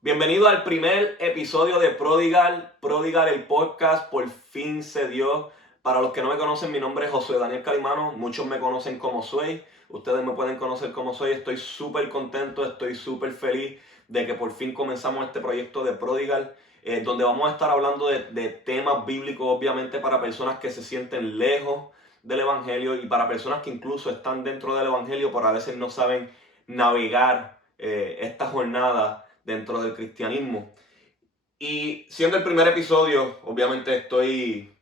Bienvenido al primer episodio de Prodigal, el podcast. Por fin se dio. Para los que no me conocen, mi nombre es Josué Daniel Calimano. Muchos me conocen como Sway. Ustedes me pueden conocer como Sway. Estoy súper contento, estoy súper feliz de que por fin comenzamos este proyecto de Prodigal, donde vamos a estar hablando de temas bíblicos, obviamente para personas que se sienten lejos del Evangelio y para personas que incluso están dentro del Evangelio, pero a veces no saben navegar esta jornada dentro del cristianismo. Y siendo el primer episodio, obviamente estoy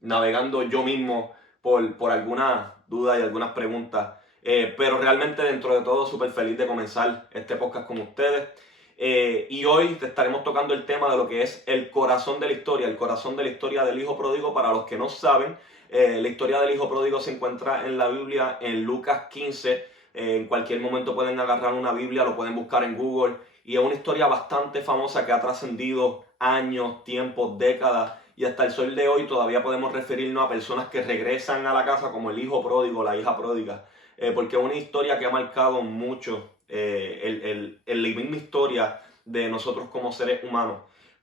navegando yo mismo por algunas dudas y algunas preguntas. Pero realmente dentro de todo súper feliz de comenzar este podcast con ustedes. Y hoy te estaremos tocando el tema de lo que es el corazón de la historia, el corazón de la historia del hijo pródigo. Para los que no saben, la historia del hijo pródigo se encuentra en la Biblia en Lucas 15. En cualquier momento pueden agarrar una Biblia, lo pueden buscar en Google. Y es una historia bastante famosa que ha trascendido años, tiempos, décadas. Y hasta el sol de hoy todavía podemos referirnos a personas que regresan a la casa como el hijo pródigo, la hija pródiga. Porque es una historia que ha marcado mucho la misma historia de nosotros como seres humanos.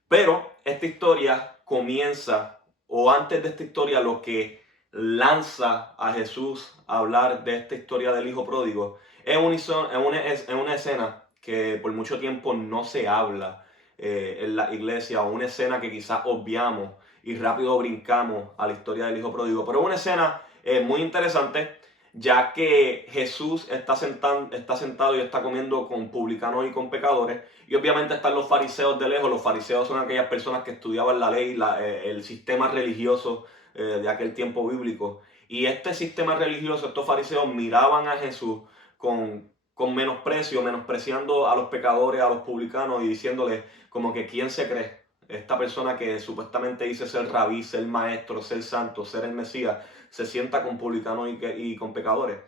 Pero esta historia comienza, o antes de esta historia, lo que lanza a Jesús a hablar de esta historia del hijo pródigo, es una escena que por mucho tiempo no se habla en la iglesia, o una escena que quizás obviamos y rápido brincamos a la historia del hijo pródigo. Pero es una escena muy interesante, ya que Jesús está sentado y está comiendo con publicanos y con pecadores. Y obviamente están los fariseos de lejos. Los fariseos son aquellas personas que estudiaban la ley, el sistema religioso de aquel tiempo bíblico. Y este sistema religioso, estos fariseos miraban a Jesús con menosprecio, menospreciando a los pecadores, a los publicanos y diciéndoles como que ¿quién se cree? Esta persona que supuestamente dice ser rabí, ser maestro, ser santo, ser el Mesías, se sienta con publicanos y con pecadores.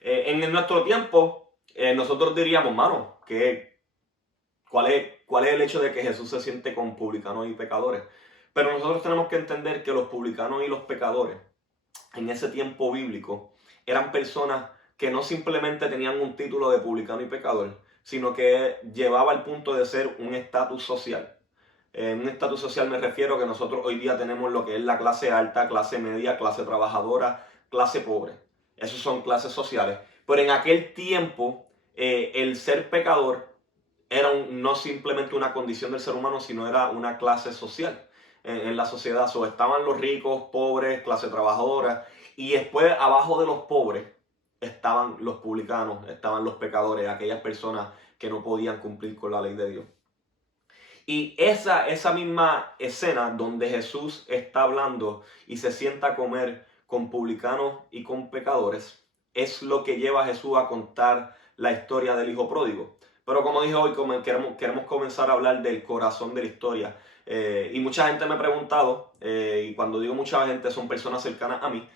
En nuestro tiempo, nosotros diríamos, mano, ¿cuál es el hecho de que Jesús se siente con publicanos y pecadores? Pero nosotros tenemos que entender que los publicanos y los pecadores, en ese tiempo bíblico, eran personas que no simplemente tenían un título de publicano y pecador, sino que llevaba al punto de ser un estatus social. En un estatus social me refiero que nosotros hoy día tenemos lo que es la clase alta, clase media, clase trabajadora, clase pobre. Esos son clases sociales. Pero en aquel tiempo, el ser pecador era no simplemente una condición del ser humano, sino era una clase social en la sociedad. So, estaban los ricos, pobres, clase trabajadora, y después abajo de los pobres estaban los publicanos, estaban los pecadores, aquellas personas que no podían cumplir con la ley de Dios. Y esa misma escena donde Jesús está hablando y se sienta a comer con publicanos y con pecadores, es lo que lleva a Jesús a contar la historia del hijo pródigo. Pero como dije hoy, queremos comenzar a hablar del corazón de la historia. Y mucha gente me ha preguntado, y cuando digo mucha gente son personas cercanas a mí,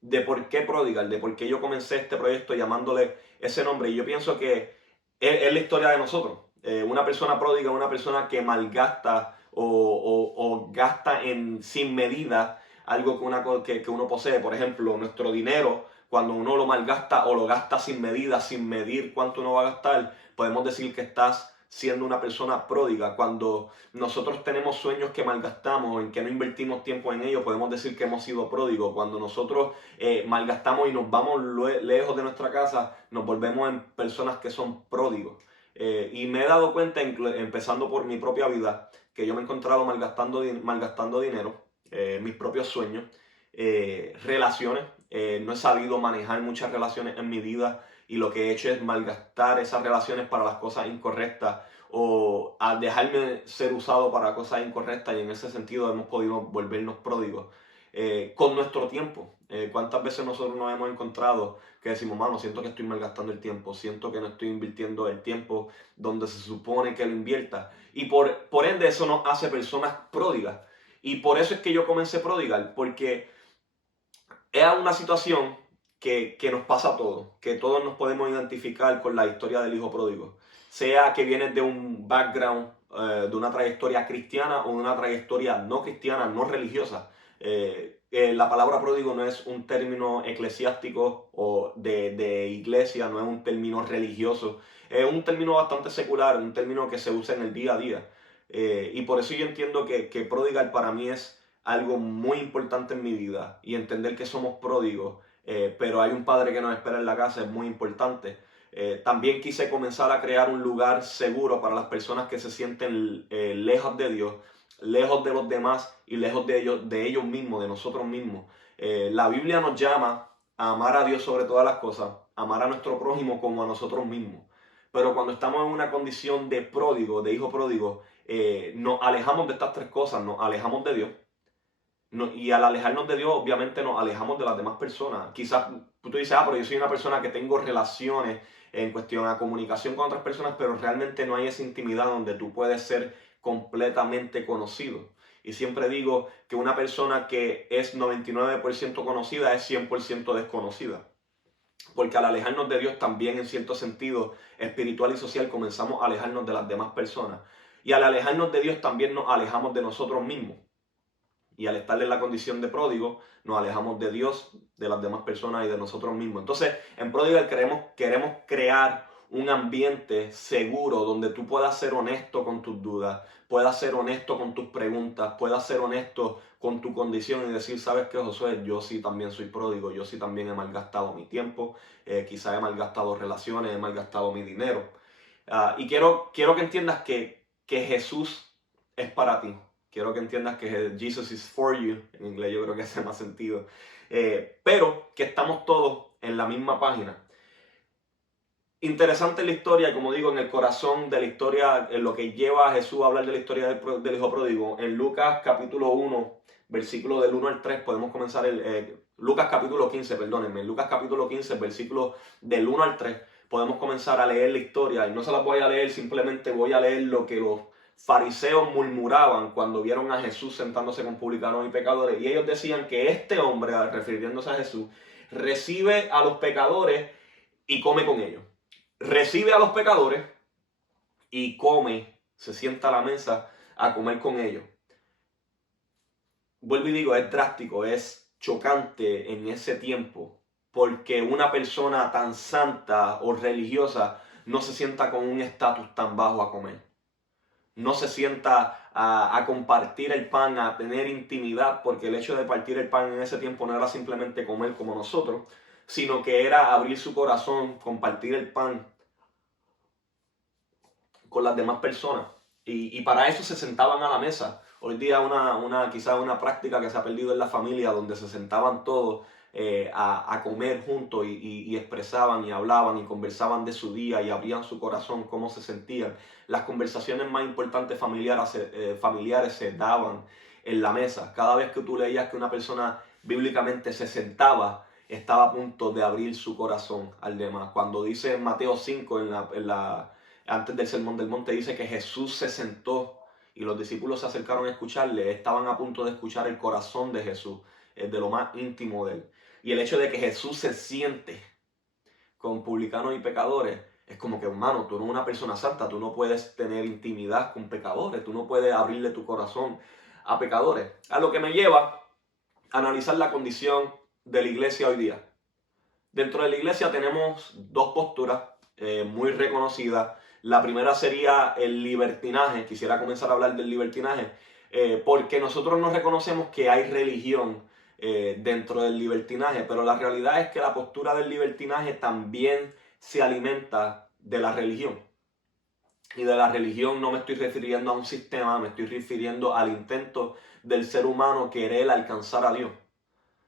de por qué Prodigal, de por qué yo comencé este proyecto llamándole ese nombre. Y yo pienso que es la historia de nosotros. Una persona pródiga es una persona que malgasta o gasta sin medida algo que uno posee. Por ejemplo, nuestro dinero, cuando uno lo malgasta o lo gasta sin medida, sin medir cuánto uno va a gastar, podemos decir que estás siendo una persona pródiga. Cuando nosotros tenemos sueños que malgastamos, en que no invertimos tiempo en ellos, podemos decir que hemos sido pródigos. Cuando nosotros malgastamos y nos vamos lejos de nuestra casa, nos volvemos en personas que son pródigos. Y me he dado cuenta, empezando por mi propia vida, que yo me he encontrado malgastando dinero, mis propios sueños, relaciones. No he sabido manejar muchas relaciones en mi vida y lo que he hecho es malgastar esas relaciones para las cosas incorrectas o a dejarme ser usado para cosas incorrectas, y en ese sentido hemos podido volvernos pródigos. Con nuestro tiempo, ¿cuántas veces nosotros nos hemos encontrado que decimos, mano, siento que estoy malgastando el tiempo, siento que no estoy invirtiendo el tiempo donde se supone que lo invierta? Y por ende eso nos hace personas pródigas. Y por eso es que yo comencé Prodigal, porque es una situación que nos pasa a todos, que todos nos podemos identificar con la historia del hijo pródigo. Sea que vienes de un background, de una trayectoria cristiana o de una trayectoria no cristiana, no religiosa. la palabra pródigo no es un término eclesiástico o de iglesia, no es un término religioso, es un término bastante secular, un término que se usa en el día a día. Y por eso yo entiendo que prodigal para mí es algo muy importante en mi vida, y entender que somos pródigos, pero hay un padre que nos espera en la casa es muy importante. También quise comenzar a crear un lugar seguro para las personas que se sienten lejos de Dios, lejos de los demás y lejos de ellos mismos, de nosotros mismos. La Biblia nos llama a amar a Dios sobre todas las cosas, amar a nuestro prójimo como a nosotros mismos. Pero cuando estamos en una condición de pródigo, de hijo pródigo, nos alejamos de estas tres cosas, nos alejamos de Dios. Y al alejarnos de Dios, obviamente nos alejamos de las demás personas. Quizás tú dices, pero yo soy una persona que tengo relaciones en cuestión a comunicación con otras personas, pero realmente no hay esa intimidad donde tú puedes ser completamente conocido. Y siempre digo que una persona que es 99% conocida es 100% desconocida. Porque al alejarnos de Dios también, en cierto sentido espiritual y social, comenzamos a alejarnos de las demás personas. Y al alejarnos de Dios también nos alejamos de nosotros mismos. Y al estar en la condición de pródigo, nos alejamos de Dios, de las demás personas y de nosotros mismos. Entonces, en Prodigal queremos crear un ambiente seguro donde tú puedas ser honesto con tus dudas, puedas ser honesto con tus preguntas, puedas ser honesto con tu condición y decir, ¿sabes qué, Josué? Yo sí también soy pródigo, yo sí también he malgastado mi tiempo, quizás he malgastado relaciones, he malgastado mi dinero. Y quiero que entiendas que Jesús es para ti. Quiero que entiendas que Jesus is for you. En inglés yo creo que hace más sentido. Pero que estamos todos en la misma página. Interesante la historia, como digo, en el corazón de la historia, en lo que lleva a Jesús a hablar de la historia del hijo pródigo. En Lucas capítulo 1, versículo del 1 al 3, podemos comenzar Lucas capítulo 15, perdónenme. Lucas capítulo 15, versículo del 1 al 3, podemos comenzar a leer la historia. Y no se la voy a leer, simplemente voy a leer lo que los fariseos murmuraban cuando vieron a Jesús sentándose con publicanos y pecadores. Y ellos decían que este hombre, refiriéndose a Jesús, recibe a los pecadores y come con ellos. Recibe a los pecadores y come, se sienta a la mesa a comer con ellos. Vuelvo y digo, es drástico, es chocante en ese tiempo, porque una persona tan santa o religiosa no se sienta con un estatus tan bajo a comer. No se sienta a compartir el pan, a tener intimidad, porque el hecho de partir el pan en ese tiempo no era simplemente comer como nosotros, sino que era abrir su corazón, compartir el pan con las demás personas. Y para eso se sentaban a la mesa. Hoy día quizás una práctica que se ha perdido en la familia, donde se sentaban todos a comer juntos y expresaban y hablaban y conversaban de su día y abrían su corazón, cómo se sentían. Las conversaciones más importantes familiares se daban en la mesa. Cada vez que tú leías que una persona bíblicamente se sentaba, estaba a punto de abrir su corazón al demás. Cuando dice en Mateo 5, antes del Sermón del Monte, dice que Jesús se sentó y los discípulos se acercaron a escucharle, estaban a punto de escuchar el corazón de Jesús, de lo más íntimo de él. Y el hecho de que Jesús se siente con publicanos y pecadores, es como que, hermano, tú no eres una persona santa, tú no puedes tener intimidad con pecadores, tú no puedes abrirle tu corazón a pecadores. A lo que me lleva a analizar la condición de la iglesia hoy día. Dentro de la iglesia tenemos dos posturas muy reconocidas. La primera sería el libertinaje. Quisiera comenzar a hablar del libertinaje porque nosotros no reconocemos que hay religión dentro del libertinaje, pero la realidad es que la postura del libertinaje también se alimenta de la religión. Y de la religión no me estoy refiriendo a un sistema, me estoy refiriendo al intento del ser humano querer alcanzar a Dios.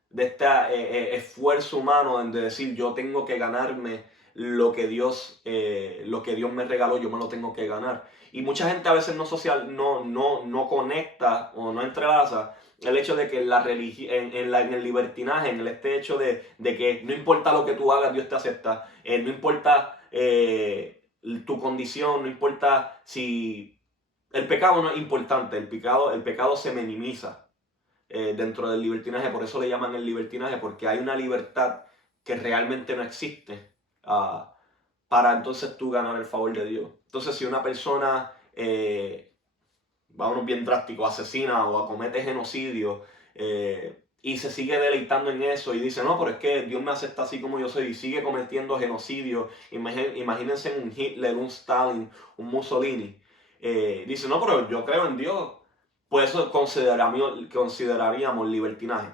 De este esfuerzo humano de decir, yo tengo que ganarme lo que Dios me regaló, yo me lo tengo que ganar. Y mucha gente a veces no conecta o no entrelaza el hecho de que la religión, en el libertinaje, en este hecho de que no importa lo que tú hagas, Dios te acepta, no importa tu condición, no importa si... El pecado no es importante, el pecado se minimiza dentro del libertinaje. Por eso le llaman el libertinaje, porque hay una libertad que realmente no existe para entonces tú ganar el favor de Dios. Entonces, si una persona, vámonos bien drástico, asesina o comete genocidio, y se sigue deleitando en eso y dice, no, pero es que Dios me acepta así como yo soy y sigue cometiendo genocidio. Imagínense un Hitler, un Stalin, un Mussolini. Dice, no, pero yo creo en Dios. Pues eso consideraríamos libertinaje.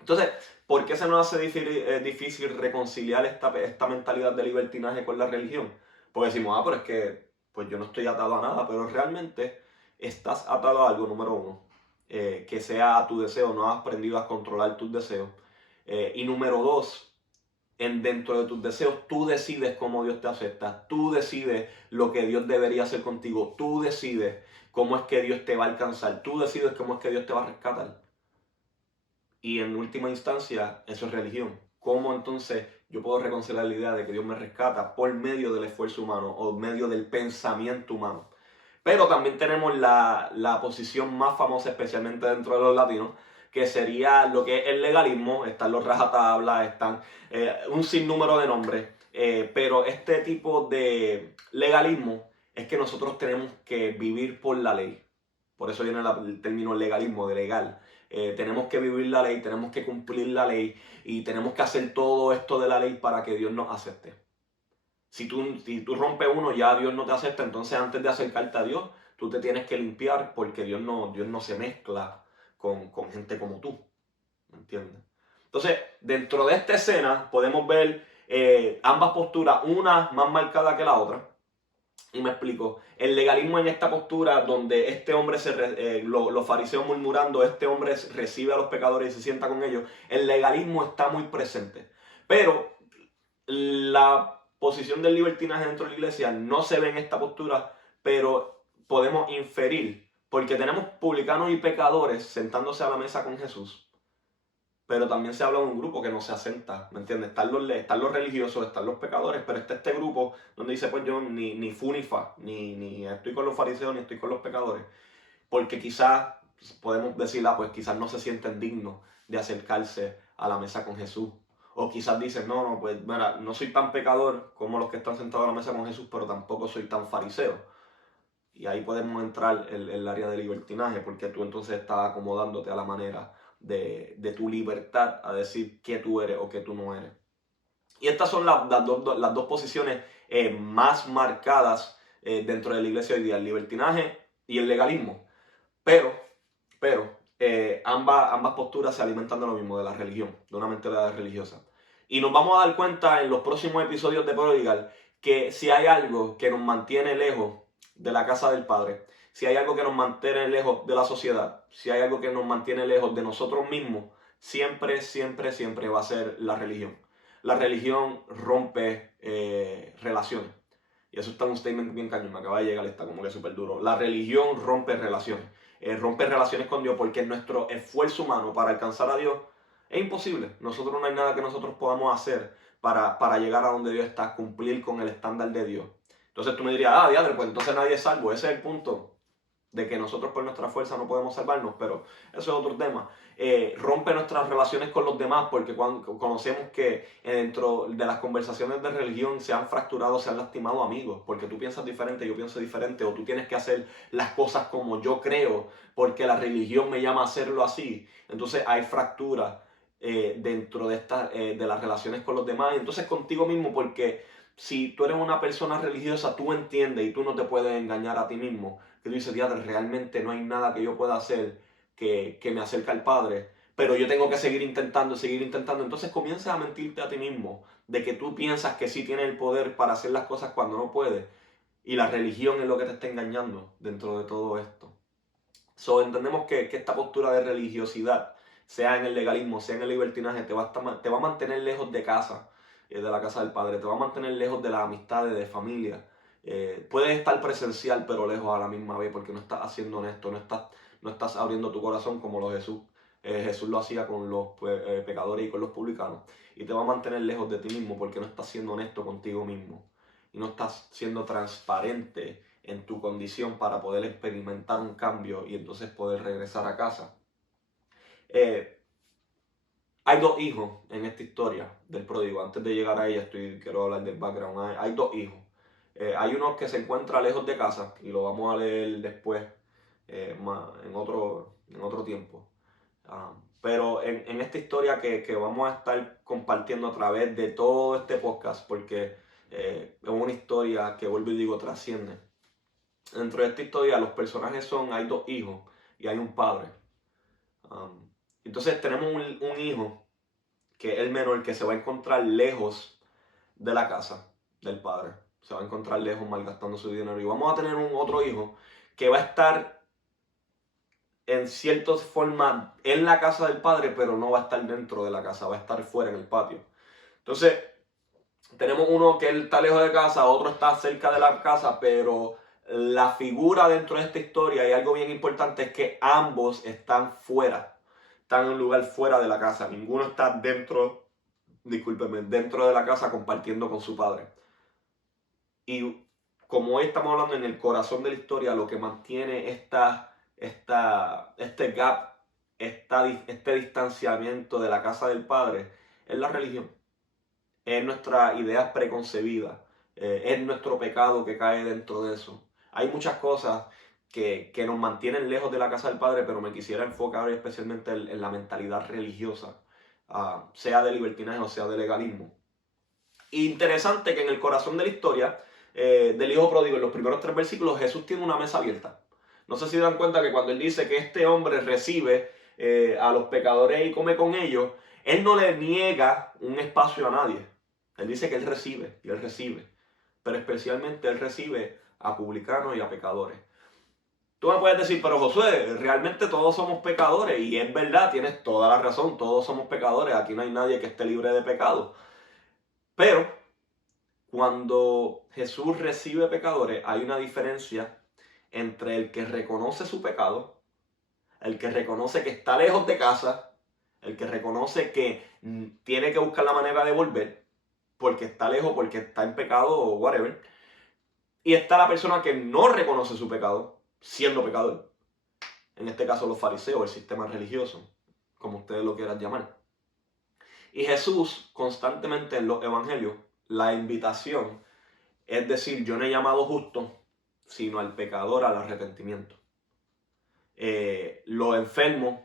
Entonces, ¿por qué se nos hace difícil reconciliar esta mentalidad de libertinaje con la religión? Porque decimos, pero es que pues yo no estoy atado a nada, pero realmente estás atado a algo, número uno, que sea a tu deseo, no has aprendido a controlar tus deseos. Y número dos, dentro de tus deseos, tú decides cómo Dios te acepta, tú decides lo que Dios debería hacer contigo, tú decides cómo es que Dios te va a alcanzar, tú decides cómo es que Dios te va a rescatar. Y en última instancia, eso es religión. ¿Cómo entonces yo puedo reconciliar la idea de que Dios me rescata por medio del esfuerzo humano o medio del pensamiento humano? Pero también tenemos la posición más famosa, especialmente dentro de los latinos, que sería lo que es el legalismo. Están los rajatablas, están un sinnúmero de nombres. Pero este tipo de legalismo es que nosotros tenemos que vivir por la ley. Por eso viene el término legalismo, de legal. Tenemos que vivir la ley, tenemos que cumplir la ley y tenemos que hacer todo esto de la ley para que Dios nos acepte. Si tú rompes uno, ya Dios no te acepta, entonces antes de acercarte a Dios, tú te tienes que limpiar porque Dios no se mezcla con gente como tú. ¿Me entiendes? Entonces, dentro de esta escena podemos ver ambas posturas, una más marcada que la otra. Y me explico. El legalismo en esta postura donde este hombre, los fariseos murmurando, este hombre recibe a los pecadores y se sienta con ellos, el legalismo está muy presente. Pero la posición del libertinaje dentro de la iglesia no se ve en esta postura, pero podemos inferir, porque tenemos publicanos y pecadores sentándose a la mesa con Jesús. Pero también se habla de un grupo que no se asenta, ¿me entiendes? Están los religiosos, están los pecadores, pero está este grupo donde dice, pues yo ni fu ni fa, ni estoy con los fariseos, ni estoy con los pecadores. Porque quizás podemos decir, pues quizás no se sienten dignos de acercarse a la mesa con Jesús. O quizás dicen, no, pues mira, no soy tan pecador como los que están sentados a la mesa con Jesús, pero tampoco soy tan fariseo. Y ahí podemos entrar en el área de libertinaje, porque tú entonces estás acomodándote a la manera de tu libertad a decir qué tú eres o qué tú no eres. Y estas son las dos posiciones más marcadas dentro de la iglesia hoy día, el libertinaje y el legalismo. Pero ambas posturas se alimentan de lo mismo, de la religión, de una mentalidad religiosa. Y nos vamos a dar cuenta en los próximos episodios de Prodigal que si hay algo que nos mantiene lejos de la casa del Padre, si hay algo que nos mantiene lejos de la sociedad, si hay algo que nos mantiene lejos de nosotros mismos, siempre, siempre, siempre va a ser la religión. La religión rompe relaciones. Y eso está un statement bien cañón, me acaba de llegar, está como que súper duro. La religión rompe relaciones. Rompe relaciones con Dios porque nuestro esfuerzo humano para alcanzar a Dios es imposible. Nosotros no hay nada que nosotros podamos hacer para llegar a donde Dios está, cumplir con el estándar de Dios. Entonces tú me dirías, diadre, pues entonces nadie es salvo. Ese es el punto de que nosotros por nuestra fuerza no podemos salvarnos, pero eso es otro tema. Rompe nuestras relaciones con los demás porque cuando conocemos que dentro de las conversaciones de religión se han fracturado, se han lastimado amigos, porque tú piensas diferente, yo pienso diferente, o tú tienes que hacer las cosas como yo creo, porque la religión me llama a hacerlo así. Entonces hay fracturas dentro de las relaciones con los demás, y entonces contigo mismo, porque si tú eres una persona religiosa, tú entiendes y tú no te puedes engañar a ti mismo. Que tú dices, diadre, realmente no hay nada que yo pueda hacer que me acerque al Padre, pero yo tengo que seguir intentando, seguir intentando. Entonces comienzas a mentirte a ti mismo de que tú piensas que sí tienes el poder para hacer las cosas cuando no puedes. Y la religión es lo que te está engañando dentro de todo esto. Entendemos que esta postura de religiosidad, sea en el legalismo, sea en el libertinaje, te va a mantener lejos de casa, de la casa del Padre, te va a mantener lejos de las amistades, de familia. Puedes estar presencial pero lejos a la misma vez porque no estás haciendo honesto, no estás abriendo tu corazón como lo Jesús. Jesús lo hacía con los pecadores y con los publicanos. Y te va a mantener lejos de ti mismo porque no estás siendo honesto contigo mismo. Y no estás siendo transparente en tu condición para poder experimentar un cambio y entonces poder regresar a casa. Hay dos hijos en esta historia del pródigo. Antes de llegar a ella, quiero hablar del background. Hay dos hijos. Hay uno que se encuentra lejos de casa y lo vamos a leer después, en otro tiempo. Pero en esta historia que vamos a estar compartiendo a través de todo este podcast, porque es una historia que, vuelvo y digo, trasciende. Dentro de esta historia los personajes hay dos hijos y hay un padre. Entonces tenemos un hijo que es el menor, que se va a encontrar lejos de la casa del padre. Se va a encontrar lejos malgastando su dinero. Y vamos a tener un otro hijo que va a estar en cierta forma en la casa del padre, pero no va a estar dentro de la casa, va a estar fuera en el patio. Entonces, tenemos uno que está lejos de casa, otro está cerca de la casa, pero la figura dentro de esta historia, y algo bien importante, es que ambos están fuera, están en un lugar fuera de la casa. Ninguno está dentro de la casa compartiendo con su padre. Y como hoy estamos hablando en el corazón de la historia, lo que mantiene este gap, este distanciamiento de la casa del padre, es la religión. Es nuestra idea preconcebida, es nuestro pecado que cae dentro de eso. Hay muchas cosas que nos mantienen lejos de la casa del padre, pero me quisiera enfocar especialmente en la mentalidad religiosa, sea de libertinaje o sea de legalismo. Interesante que en el corazón de la historia del hijo pródigo, en los primeros 3 versículos, Jesús tiene una mesa abierta. No sé si dan cuenta que cuando él dice que este hombre recibe a los pecadores y come con ellos, él no le niega un espacio a nadie. Él dice que él recibe y él recibe. Pero especialmente él recibe a publicanos y a pecadores. Tú me puedes decir, pero Josué, realmente todos somos pecadores. Y es verdad, tienes toda la razón, todos somos pecadores. Aquí no hay nadie que esté libre de pecado. Pero cuando Jesús recibe pecadores, hay una diferencia entre el que reconoce su pecado, el que reconoce que está lejos de casa, el que reconoce que tiene que buscar la manera de volver, porque está lejos, porque está en pecado o whatever, y está la persona que no reconoce su pecado, siendo pecador. En este caso los fariseos, el sistema religioso, como ustedes lo quieran llamar. Y Jesús constantemente en los evangelios, la invitación es decir, yo no he llamado justo, sino al pecador al arrepentimiento. Los enfermos,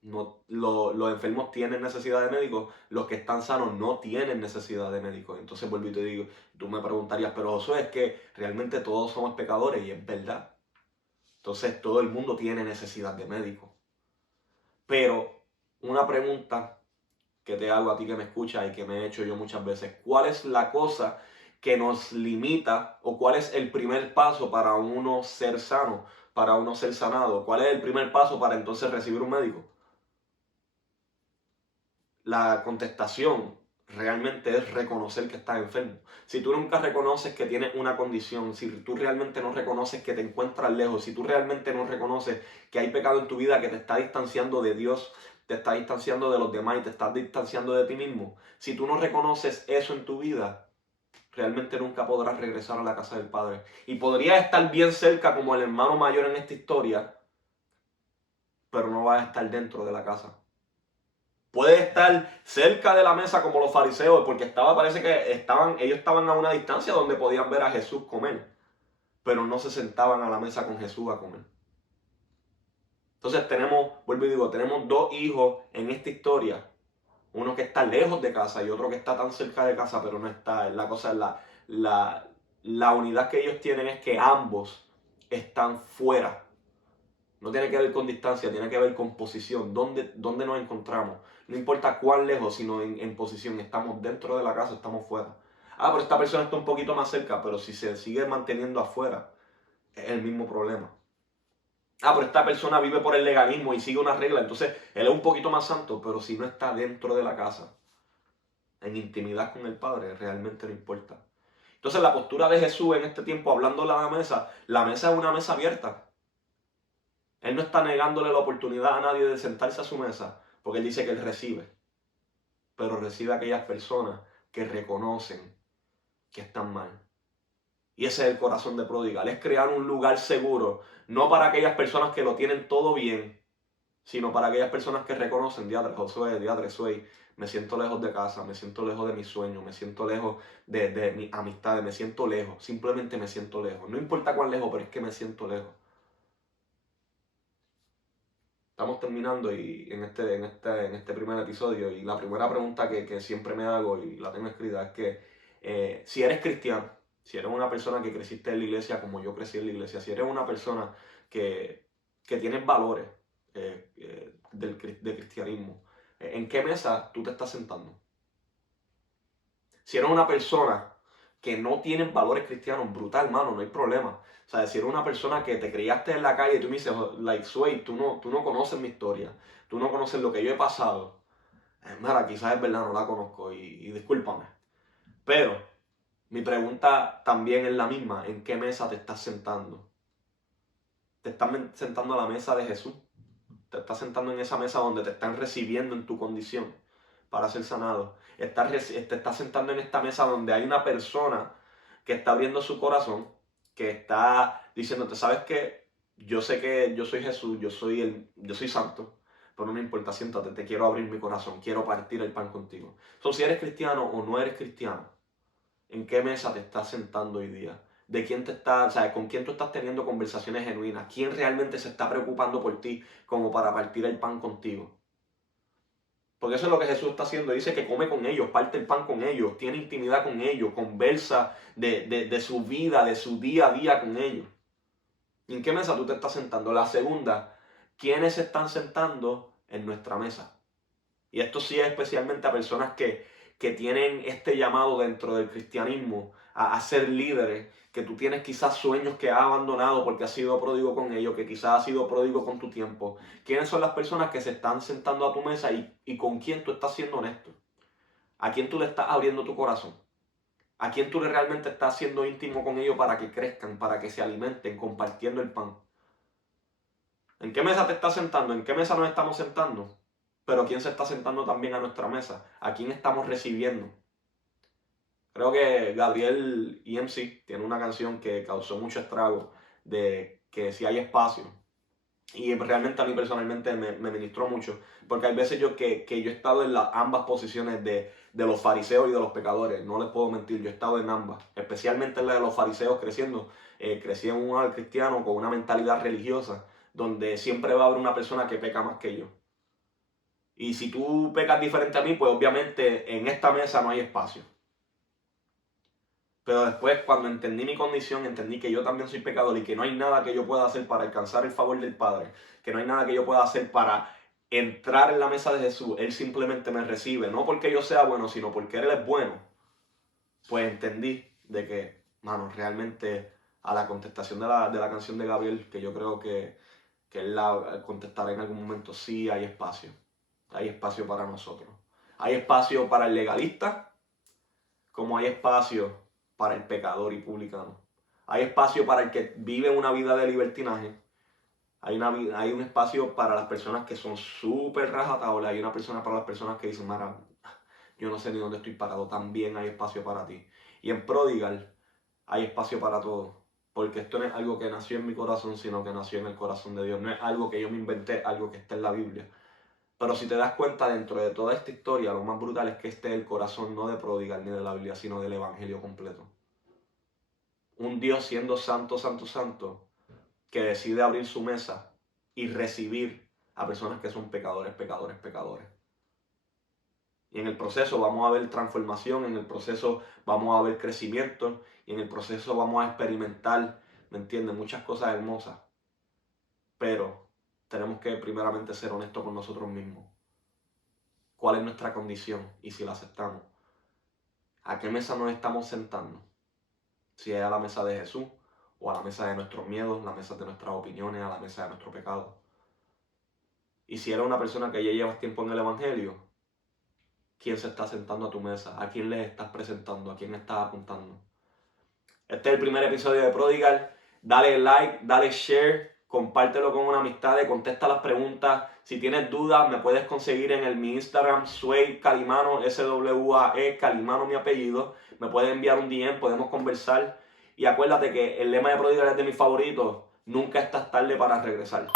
los enfermos tienen necesidad de médicos, los que están sanos no tienen necesidad de médicos. Entonces vuelvo y te digo, tú me preguntarías, pero Josué, es que realmente todos somos pecadores, y es verdad. Entonces todo el mundo tiene necesidad de médicos. Pero una pregunta que te hago a ti que me escuchas y que me he hecho yo muchas veces, ¿cuál es la cosa que nos limita o cuál es el primer paso para uno ser sano, para uno ser sanado? ¿Cuál es el primer paso para entonces recibir un médico? La contestación realmente es reconocer que estás enfermo. Si tú nunca reconoces que tienes una condición, si tú realmente no reconoces que te encuentras lejos, si tú realmente no reconoces que hay pecado en tu vida que te está distanciando de Dios, te está distanciando de los demás y te estás distanciando de ti mismo, si tú no reconoces eso en tu vida, realmente nunca podrás regresar a la casa del Padre. Y podrías estar bien cerca como el hermano mayor en esta historia, pero no vas a estar dentro de la casa. Puedes estar cerca de la mesa como los fariseos, porque parece que ellos estaban a una distancia donde podían ver a Jesús comer, pero no se sentaban a la mesa con Jesús a comer. Entonces vuelvo y digo, tenemos 2 hijos en esta historia. Uno que está lejos de casa y otro que está tan cerca de casa, pero no está. La cosa es la unidad que ellos tienen es que ambos están fuera. No tiene que ver con distancia, tiene que ver con posición. ¿Dónde nos encontramos? No importa cuán lejos, sino en posición. Estamos dentro de la casa, estamos fuera. Pero esta persona está un poquito más cerca, pero si se sigue manteniendo afuera, es el mismo problema. Pero esta persona vive por el legalismo y sigue una regla, entonces él es un poquito más santo, pero si no está dentro de la casa, en intimidad con el Padre, realmente no importa. Entonces la postura de Jesús en este tiempo, hablando de la mesa es una mesa abierta. Él no está negándole la oportunidad a nadie de sentarse a su mesa, porque él dice que él recibe. Pero recibe a aquellas personas que reconocen que están mal. Y ese es el corazón de Prodigal, es crear un lugar seguro, no para aquellas personas que lo tienen todo bien, sino para aquellas personas que reconocen, diadre, Josué, diadre, soy, me siento lejos de casa, me siento lejos de mis sueños, me siento lejos de mis amistades, me siento lejos, simplemente me siento lejos. No importa cuán lejos, pero es que me siento lejos. estamos terminando y en este primer episodio. Y la primera pregunta que siempre me hago y la tengo escrita es que si eres cristiano, si eres una persona que creciste en la iglesia como yo crecí en la iglesia, si eres una persona que tienes valores de cristianismo, ¿en qué mesa tú te estás sentando? Si eres una persona que no tiene valores cristianos, brutal, mano, no hay problema. O sea, si eres una persona que te criaste en la calle y tú me dices, like, Sway, tú no conoces mi historia, tú no conoces lo que yo he pasado. Mira, quizás es verdad, no la conozco y discúlpame. Pero mi pregunta también es la misma, ¿en qué mesa te estás sentando? ¿Te estás sentando a la mesa de Jesús? ¿Te estás sentando en esa mesa donde te están recibiendo en tu condición para ser sanado? Te estás sentando en esta mesa donde hay una persona que está abriendo su corazón, que está diciéndote, ¿sabes qué? Yo sé que yo soy Jesús, yo soy santo, pero no me importa, siéntate, te quiero abrir mi corazón, quiero partir el pan contigo. Entonces, si eres cristiano o no eres cristiano, ¿en qué mesa te estás sentando hoy día? ¿De quién te estás, o sea, con quién tú estás teniendo conversaciones genuinas? ¿Quién realmente se está preocupando por ti como para partir el pan contigo? Porque eso es lo que Jesús está haciendo. Dice que come con ellos, parte el pan con ellos, tiene intimidad con ellos, conversa de su vida, de su día a día con ellos. ¿Y en qué mesa tú te estás sentando? La segunda, ¿quiénes se están sentando en nuestra mesa? Y esto sí es especialmente a personas que tienen este llamado dentro del cristianismo a ser líderes, que tú tienes quizás sueños que has abandonado porque has sido pródigo con ellos, que quizás has sido pródigo con tu tiempo. ¿Quiénes son las personas que se están sentando a tu mesa y con quién tú estás siendo honesto? ¿A quién tú le estás abriendo tu corazón? ¿A quién tú realmente estás siendo íntimo con ellos para que crezcan, para que se alimenten, compartiendo el pan? ¿En qué mesa te estás sentando? ¿En qué mesa nos estamos sentando? Pero ¿quién se está sentando también a nuestra mesa? ¿A quién estamos recibiendo? Creo que Gabriel EMC tiene una canción que causó mucho estrago de que si hay espacio. Y realmente a mí personalmente me ministró mucho. Porque hay veces que yo he estado en ambas posiciones de los fariseos y de los pecadores. No les puedo mentir, yo he estado en ambas. Especialmente en la de los fariseos creciendo. Crecí en un hogar cristiano con una mentalidad religiosa, donde siempre va a haber una persona que peca más que yo. Y si tú pecas diferente a mí, pues obviamente en esta mesa no hay espacio. Pero después, cuando entendí mi condición, entendí que yo también soy pecador y que no hay nada que yo pueda hacer para alcanzar el favor del Padre, que no hay nada que yo pueda hacer para entrar en la mesa de Jesús. Él simplemente me recibe, no porque yo sea bueno, sino porque Él es bueno. Pues entendí de que, mano, realmente a la contestación de la canción de Gabriel, que yo creo que Él la contestará en algún momento, sí hay espacio. Hay espacio para nosotros. Hay espacio para el legalista, como hay espacio para el pecador y publicano. Hay espacio para el que vive una vida de libertinaje. Hay un espacio para las personas que son súper rajatabla. Hay una persona para las personas que dicen, Mara, yo no sé ni dónde estoy parado. También hay espacio para ti. Y en Prodigal hay espacio para todos. Porque esto no es algo que nació en mi corazón, sino que nació en el corazón de Dios. No es algo que yo me inventé, algo que está en la Biblia. Pero si te das cuenta, dentro de toda esta historia, lo más brutal es que este es el corazón no de Prodigal ni de la Biblia, sino del Evangelio completo. Un Dios siendo santo, santo, santo, que decide abrir su mesa y recibir a personas que son pecadores, pecadores, pecadores. Y en el proceso vamos a ver transformación, en el proceso vamos a ver crecimiento, y en el proceso vamos a experimentar, ¿me entiendes? Muchas cosas hermosas. Pero tenemos que primeramente ser honestos con nosotros mismos. ¿Cuál es nuestra condición? Y si la aceptamos. ¿A qué mesa nos estamos sentando? Si es a la mesa de Jesús, o a la mesa de nuestros miedos, la mesa de nuestras opiniones, a la mesa de nuestro pecado. Y si eres una persona que ya llevas tiempo en el Evangelio, ¿quién se está sentando a tu mesa? ¿A quién le estás presentando? ¿A quién estás apuntando? Este es el primer episodio de Prodigal. Dale like, dale share, compártelo con una amistad, contesta las preguntas. Si tienes dudas, me puedes conseguir en mi Instagram, Sway Calimano, SWAE, Calimano mi apellido. Me puedes enviar un DM, podemos conversar. Y acuérdate que el lema de Prodigal es de mis favoritos. Nunca estás tarde para regresar.